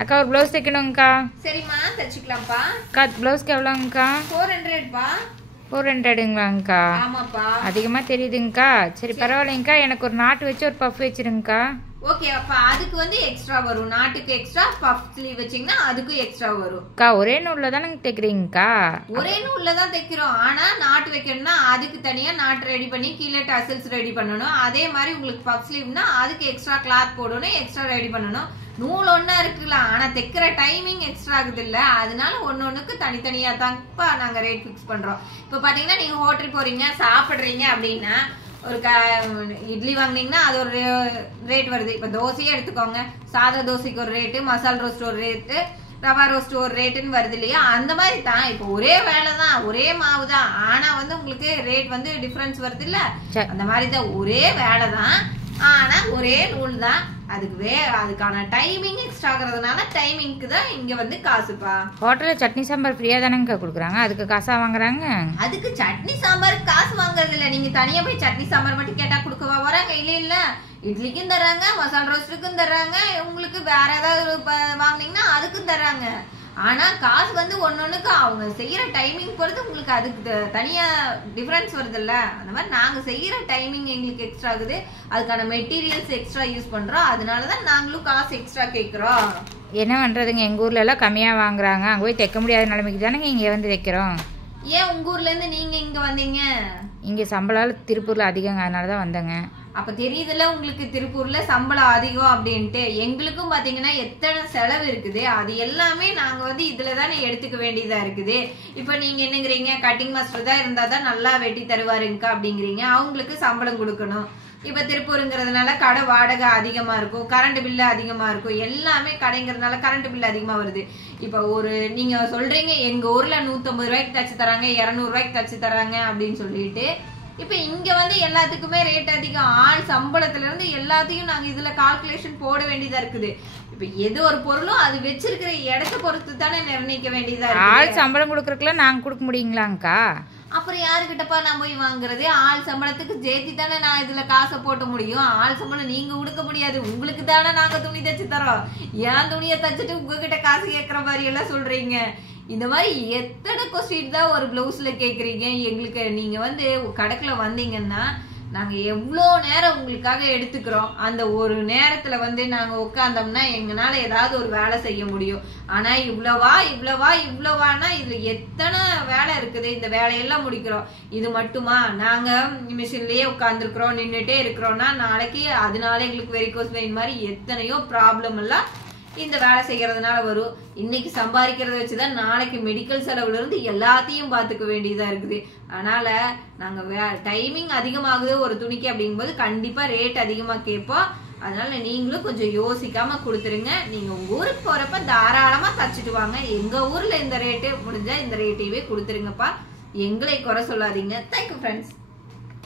அக்கா ஒரு ப்ளவுஸ் தைக்கணும்க்கா. சரிம்மா தச்சுக்கலாம்ப்பா. அக்கா ப்ளவுஸ்க்கு எவ்வளோங்கக்கா? 400பா. 400ங்களாங்கக்கா? ஆமாப்பா. அதிகமாக தெரியுதுங்கக்கா. சரி பரவாயில்லைங்கக்கா, எனக்கு ஒரு நாட்டு வச்சு ஒரு பஃப் வச்சிருங்கக்கா. ஓகே அப்பா, அதுக்கு வந்து எக்ஸ்ட்ரா வரும். நாட்டுக்கு எக்ஸ்ட்ரா, பஃப் ஸ்லீவ் வச்சீங்கன்னா அதுக்கு எக்ஸ்ட்ரா வரும். அக்கா ஒரே நூல்ல தானே தைக்கிறீங்கக்கா? ஒரே நூல்ல தான் தைக்கிறோம். ஆனா நாட்டு வைக்கணும்னா அதுக்கு தனியா நாட்டு ரெடி பண்ணி கீழே டசல்ஸ் ரெடி பண்ணணும். அதே மாதிரி உங்களுக்கு பஃப் ஸ்லீவ்னா அதுக்கு எக்ஸ்ட்ரா கிளாத் போடணும், எக்ஸ்ட்ரா ரெடி பண்ணணும். நூல் ஒன்னா இருக்கலாம், ஆனா தைக்கிற டைமிங் எக்ஸ்ட்ரா ஆகுது இல்ல, அதனால ஒன்னொன்னுக்கு தனித்தனியா தான்ப்பா நாங்க ரேட் பிக்ஸ் பண்றோம். இப்ப பாத்தீங்கன்னா நீங்க ஹோட்டல் போறீங்க, சாப்பிடுறீங்க அப்படின்னா ஒரு இட்லி வாங்கினீங்கன்னா அது ஒரு ரேட் வருது. இப்ப தோசையே எடுத்துக்கோங்க, சாதா தோசைக்கு ஒரு ரேட்டு, மசால் ரோஸ்ட் ஒரு ரேட்டு, ரவா ரோஸ்ட் ஒரு ரேட்டுன்னு வருது இல்லையா? அந்த மாதிரி தான். இப்போ ஒரே வேலை தான், ஒரே மாவு தான், ஆனா வந்து உங்களுக்கு ரேட் வந்து டிஃபரன்ஸ் வருது இல்ல? அந்த மாதிரி தான், ஒரே வேலை தான் ஆனா ஒரே நூல் தான். அதுக்கான டைமிங் எக்ஸ்ட்ரா ஆகுறதுனால டைமிங்க்கு தான் இங்க வந்து காசுப்பா. ஹோட்டல்ல சட்னி சாம்பார் ஃப்ரீயா தானேங்க கொடுக்குறாங்க, அதுக்கு காசா வாங்குறாங்க? அதுக்கு சட்னி சாம்பாருக்கு காசு வாங்குறது இல்ல. நீங்க தனியா போய் சட்னி சாம்பார் மட்டும் கேட்டா கொடுக்கவா வராங்க? இல்ல இல்ல, இட்லிக்கும் தர்றாங்க, மசாலா ரோஸ்ட்டுக்கும் தர்றாங்க, உங்களுக்கு வேற ஏதாவது வாங்கினீங்கன்னா அதுக்கும் தர்றாங்க. ஆனா காசு வந்து ஒன்னொன்னுக்கு அவங்க செய்யற டைமிங் பொறுத்து உங்களுக்கு அதுக்கு தனியா டிஃபரன்ஸ் வருது இல்ல? அந்த மாதிரி நாங்க செய்யற டைமிங் எங்களுக்கு எக்ஸ்ட்ரா ஆகுது, அதுக்கான மெட்டீரியல்ஸ் எக்ஸ்ட்ரா யூஸ் பண்றோம், அதனாலதான் நாங்களும் காசு எக்ஸ்ட்ரா கேட்கிறோம். என்ன பண்றதுங்க, எங்க ஊர்ல எல்லாம் கம்மியா வாங்குறாங்க, அங்க போய் தைக்க முடியாத நிலைமைக்கு தானே இங்க வந்து தைக்கிறோம். ஏன் உங்க ஊர்ல இருந்து நீங்க இங்க வந்தீங்க? இங்க சம்பளம் திருப்பூர்ல அதிகங்க, அதனாலதான் வந்தேங்க. அப்ப தெரியுதுல உங்களுக்கு திருப்பூர்ல சம்பளம் அதிகம் அப்படின்ட்டு. எங்களுக்கும் பாத்தீங்கன்னா எத்தனை செலவு இருக்குது, அது எல்லாமே நாங்க வந்து இதுலதானே எடுத்துக்க வேண்டியதா இருக்குது. இப்ப நீங்க என்னங்கிறீங்க, கட்டிங் மாஸ்டர் தான் இருந்தாதான் நல்லா வெட்டி தருவாருங்க அப்படிங்கிறீங்க, அவங்களுக்கு சம்பளம் கொடுக்கணும். இப்ப திருப்பூருங்கிறதுனால கடை வாடகை அதிகமா இருக்கும், கரண்ட் பில்லு அதிகமா இருக்கும், எல்லாமே கடைங்கிறதுனால கரண்ட் பில்லு அதிகமா வருது. இப்ப நீங்க சொல்றீங்க எங்க ஊர்ல 150 ரூபாய்க்கு தச்சு தராங்க, 200 ரூபாய்க்கு தச்சு தராங்க அப்படின்னு சொல்லிட்டு. இப்ப இங்க வந்து எல்லாத்துக்குமே ரேட் அதிகம். ஆள் சம்பளத்துல இருந்து எல்லாத்தையும் நாங்க இதுல கால்குலேஷன் போட வேண்டியதா இருக்குது. இப்ப எது ஒரு பொருளும் அது வச்சிருக்கிற இடத்தை பொறுத்து தானே நிர்ணயிக்க வேண்டியதா இருக்கு. ஆள் சம்பளம் கொடுக்கறதுக்குலாம் நாங்க கொடுக்க முடியுங்களாங்கக்கா? அப்புறம் யாருக்கிட்டப்பா நான் போய் வாங்குறது? ஆள் சம்பளத்துக்கு ஜெயிச்சு தானே நான் இதுல காசை போட்ட முடியும். ஆள் சம்பளம் நீங்க கொடுக்க முடியாது, உங்களுக்கு தானே நாங்க துணி தச்சு தரோம். ஏன் துணியை தச்சுட்டு உங்ககிட்ட காசு கேட்கற மாதிரி எல்லாம் சொல்றீங்க? இந்த மாதிரி எத்தனை கொஸ்டின் தான் ஒரு பிளவுஸ்ல கேக்குறீங்க எங்களுக்கு. நீங்க வந்து கடைக்குள்ள வந்தீங்கன்னா நாங்க எவ்வளோ நேரம் உங்களுக்காக எடுத்துக்கிறோம். அந்த ஒரு நேரத்துல வந்து நாங்க உட்கார்ந்தோம்னா எங்கனால ஏதாவது ஒரு வேலை செய்ய முடியும். ஆனா இவ்வளவானா இதுல எத்தனை வேலை இருக்குது, இந்த வேலையெல்லாம் முடிக்கிறோம். இது மட்டுமா? நாங்க மிஷின்லயே உட்கார்ந்துருக்கிறோம், நின்றுட்டே இருக்கிறோம்னா நாளைக்கு அதனால எங்களுக்கு வெரிகோஸ் வெயின் மாதிரி எத்தனையோ ப்ராப்ளம் எல்லாம் இந்த வேலை செய்யறதுனால வரும். இன்னைக்கு சம்பாதிக்கிறத வச்சுதான் நாளைக்கு மெடிக்கல் செலவுல இருந்து எல்லாத்தையும் பாத்துக்க வேண்டியதா இருக்குது. அதனால நாங்க டைமிங் அதிகமாகுது ஒரு துணிக்கு அப்படிங்கும்போது கண்டிப்பா ரேட் அதிகமா கேட்போம். அதனால நீங்களும் கொஞ்சம் யோசிக்காம கொடுத்துருங்க. நீங்க உங்க ஊருக்கு போறப்ப தாராளமா தச்சுட்டு வாங்க. எங்க ஊர்ல இந்த ரேட்டு முடிஞ்சா இந்த ரேட்டையவே கொடுத்துருங்கப்பா, எங்களை குறை சொல்லாதீங்க. Thank you friends.